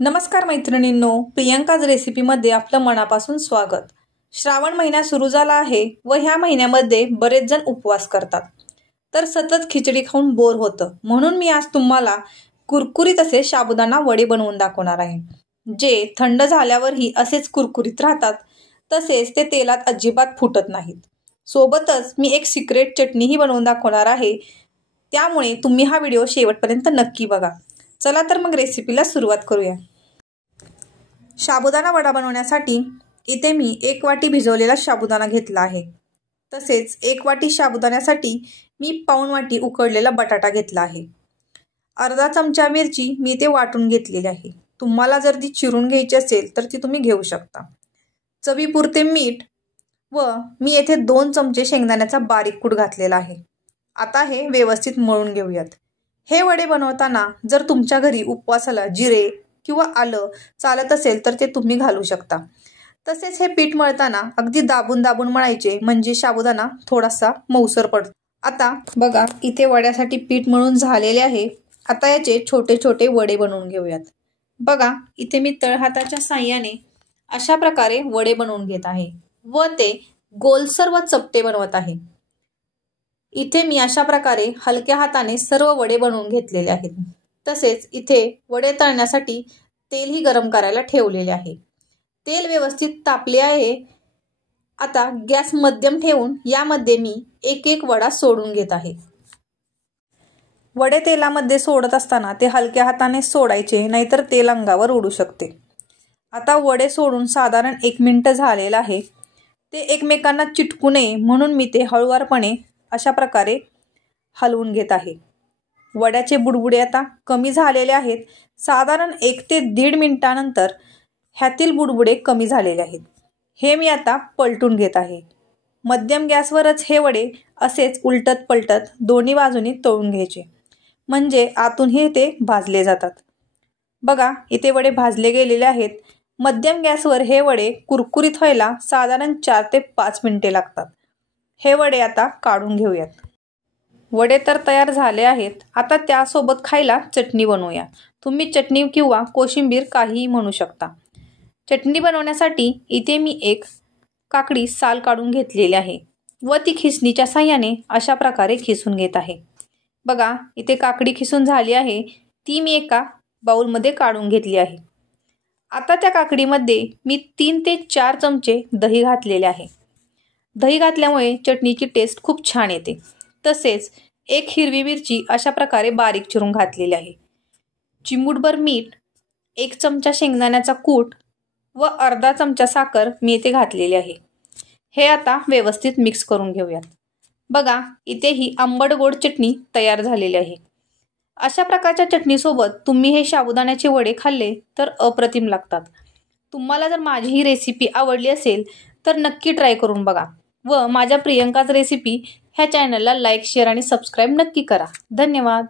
नमस्कार मैत्रिणींनो, प्रियंकाज रेसिपीमध्ये आपलं मनापासून स्वागत। श्रावण महिना सुरू झाला आहे व ह्या महिन्यामध्ये बरेच जण उपवास करतात, तर सतत खिचडी खाऊन बोर होतं। म्हणून मी आज तुम्हाला कुरकुरीत असे साबुदाणा वडे बनवून दाखवणार आहे, जे थंड झाल्यावरही असेच कुरकुरीत राहतात, तसेच ते तेलात अजिबात फुटत नाहीत। सोबतच मी एक सिक्रेट चटणीही बनवून दाखवणार आहे, त्यामुळे तुम्ही हा व्हिडिओ शेवटपर्यंत नक्की बघा। चला तर मग रेसिपीला सुरुवात करूया। साबुदाणा वडा बनवण्यासाठी इथे मी 1 वाटी भिजवलेला साबुदाणा घेतला आहे। तसेच 1 वाटी साबुदाण्यासाठी मी पाऊण वाटी उकडलेला बटाटा घेतला आहे। अर्धा चमचा मिरची मी इथे वाटून घेतलेली आहे। तुम्हाला जर ती चिरून घ्यायची असेल तर ती तुम्ही घेऊ शकता। चवीपुरते मीठ व मी येथे 2 चमचे शेंगदाण्याचा बारीक कूट घातलेला आहे। आता हे व्यवस्थित मळून घेऊयात। हे वडे बनवताना जर तुमच्या घरी उपवासाला जिरे किंवा आलं चालत असेल तर ते तुम्ही घालू शकता। तसेच हे पीठ मळताना अगदी दाबून दाबून मळायचे, म्हणजे साबुदाणा थोडासा मऊसर पडतो। आता बघा, इथे वड्यासाठी पीठ मळून झालेले आहे। आता याचे छोटे छोटे वडे बनवून घेऊयात। बघा, इथे मी तळहाताच्या साहाय्याने अशा प्रकारे वडे बनवून घेत आहे व ते गोलसर व चपटे बनवत आहे। इथे मी अशा प्रकारे हलक्या हाताने सर्व वडे बनवून घेतलेले आहेत। तसेच इथे वडे तळण्यासाठी तेलही गरम करायला ठेवलेले आहे। तेल व्यवस्थित तापले आहे। आता गॅस मध्यम ठेवून यामध्ये मी एक एक वडा सोडून घेत आहे। वडे तेलामध्ये सोडत असताना ते हलक्या हाताने सोडायचे, नाहीतर तेल अंगावर उडू शकते। आता वडे सोडून साधारण 1 मिनिट झालेलं आहे। ते एकमेकांना चिटकू नये म्हणून मी ते हळूवारपणे अशा प्रकारे हलवून घेत आहे। वड्याचे बुडबुडे आता कमी झालेले आहेत। साधारण 1 ते 1.5 मिनिटानंतर ह्यातील बुडबुडे कमी झालेले आहेत। हे मी आता पलटून घेत आहे। मध्यम गॅसवरच हे वडे असेच उलटत पलटत दोन्ही बाजूनी तळून घ्यायचे, म्हणजे आतूनही ते भाजले जातात। बघा, इथे वडे भाजले गेलेले आहेत। मध्यम गॅसवर हे वडे कुरकुरीत व्हायला साधारण 4 ते 5 मिनिटे लागतात। हे वडे आता काढून घेऊयात। वडे तर तयार झाले आहेत। आता त्यासोबत खायला चटणी बनवूया। तुम्ही चटणी किंवा कोशिंबीर काहीही म्हणू शकता। चटणी बनवण्यासाठी इथे मी एक काकडी साल काढून घेतलेली आहे व ती खिसणीच्या साहाय्याने अशा प्रकारे खिसून घेत आहे। बघा, इथे काकडी खिसून झाली आहे, ती मी एका बाउलमध्ये काढून घेतली आहे। आता त्या काकडीमध्ये मी 3 ते 4 चमचे दही घातलेले आहे। दही घातल्यामुळे चटणीची टेस्ट खूप छान येते। तसेच 1 हिरवी मिरची अशा प्रकारे बारीक चिरून घातलेली आहे। चिमूटभर मीठ, 1 चमचा शेंगदाण्याचा कूट व अर्धा चमचा साखर मी इथे घातलेली आहे। हे आता व्यवस्थित मिक्स करून घेऊयात। बघा, इथे ही आंबट गोड चटणी तयार झालेली आहे। अशा प्रकारच्या चटणीसोबत तुम्ही हे साबुदाण्याचे वडे खाल्ले तर अप्रतिम लागतात। तुम्हाला जर माझी ही रेसिपी आवडली असेल तर नक्की ट्राय करून बघा व माझ्या प्रियंकाज रेसिपी ह्या चॅनलला लाईक, शेअर आणि सबस्क्राईब नक्की करा। धन्यवाद।